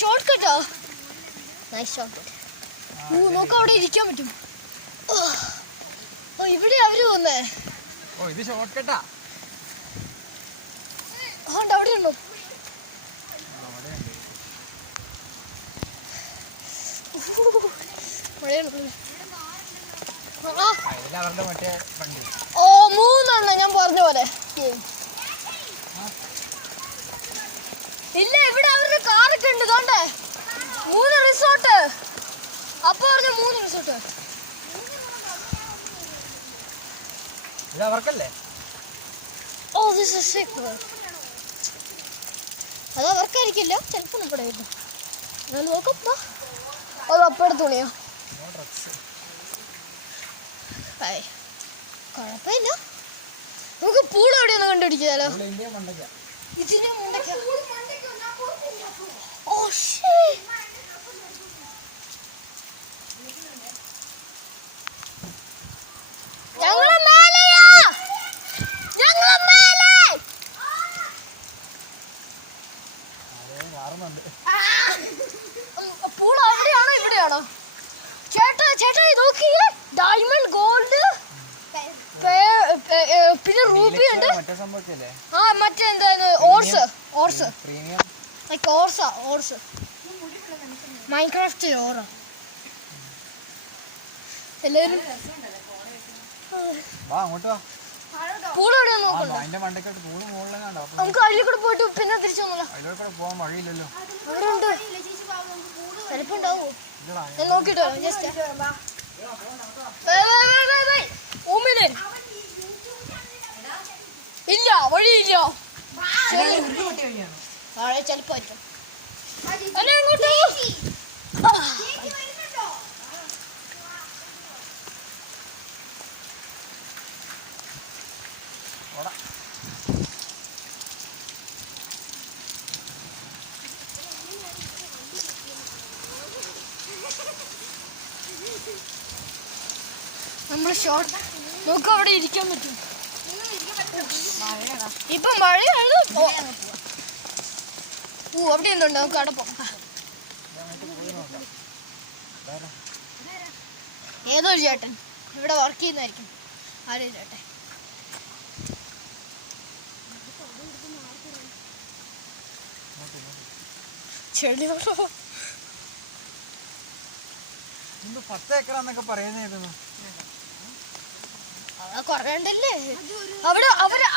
Short കട്ടോ. Nice short cut. നോക്ക് അവിടെ ഇരിക്കാൻ പറ്റും. ഓ ഇവിടെ അവര് വന്നേ. ഓ ഇത് ഷോർട്ട് കട്ടാ. അവിടെ ഉണ്ടോ? ഓ 3 ഞാൻ പറഞ്ഞ പോലെ. ഇല്ല ഇവിടെ അവരുടെ കാറൊക്കെ ഉണ്ട്. തോണ്ടേ 3 റിസോർട്ട്. അപ്പൊ പറഞ്ഞ 3 റിസോർട്ട്. ഇത് അവർക്കല്ലേ? ഓ ദിസ് ഈസ് സിക്ക്. അത് അവർക്കായിരിക്കില്ല, ചിലപ്പോൾ നമ്മുടെ ആയിരുന്നു. ഞാൻ നോക്കാം. അത് അപ്പയുടെ തുണിയോ? കുഴപ്പമില്ല. നമുക്ക് പൂൾ എവിടെയൊന്ന് കണ്ടുപിടിക്കാലോ. ഇതിന്റെ പൂൾ അവിടെയാണോ ഇവിടെയാണോ? ചേട്ടാ ചേട്ടാ നോക്കിയേ, ഡയമണ്ട് ഗോൾഡ് പിന്നെ റൂബി ഉണ്ട്. ആ മറ്റേ എന്താ ഓർസ് ലൈക്ക് ഓർസ് മൈൻക്രാഫ്റ്റ് ഓറ. എല്ലാരും പൂൾ എവിടെ നോക്കണ്ടോ? നമുക്ക് അതിൽ കൂടെ പോയിട്ട് പിന്നെ തിരിച്ചു വന്നല്ലോ. അവിടെ ഉണ്ട്, ചിലപ്പോ ഉണ്ടാവോ? ഞാൻ നോക്കിട്ടോ. ജസ്റ്റ് ഇല്ല, വഴിയില്ല. ചിലപ്പോ നമ്മള് ഷോർട്ട് നോക്ക്, അവിടെ ഇരിക്കാൻ പറ്റും. ഇപ്പൊ മഴയാണ്. അവിടെ എന്തുണ്ട്? നമുക്ക് അവിടെ പോകാം. ഏതൊരു ചേട്ടൻ ഇവിടെ വർക്ക് ചെയ്യുന്നതായിരിക്കും. ആരോ ചേട്ടൻ. ചെടിയോ 10 ഏക്കറാന്നൊക്കെ പറയുന്നേക്കുന്നു. കൊറേണ്ടല്ലേ അവിടെ. അവര്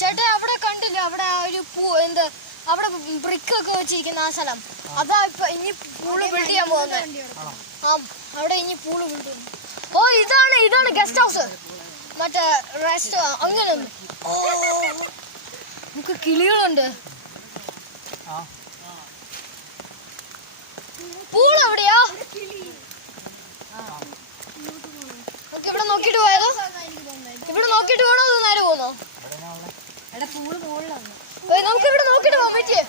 ചേട്ടാ അവിടെ കണ്ടില്ല? അവിടെ ഒരു എന്താ അവിടെ ബ്രിക്ക് ഒക്കെ വെച്ചിരിക്കുന്ന ആ സ്ഥലം. അതാ ഇപ്പൊ ഇനി പൂള് ബിൽഡ് ചെയ്യാൻ പോകുന്നത്. ആ അവിടെ ഇനി പൂള് ബിൽഡ് ചെയ്യുന്നു. ഓ ഇതാണ് ഗസ്റ്റ് ഹൗസ്, മറ്റേ റെസ്റ്റ് അങ്ങനെ. ഓ നമുക്ക് കിളികളുണ്ട്. പൂൾ എവിടെയാ? നമുക്ക് ഇവിടെ നോക്കിട്ട് പോയാലോ? ഇവിടെ നോക്കിട്ട് പോണോ? അത് നേരെ പോന്നോ? നമുക്ക് ഇവിടെ നോക്കിട്ട് പോകാൻ പറ്റിയേ.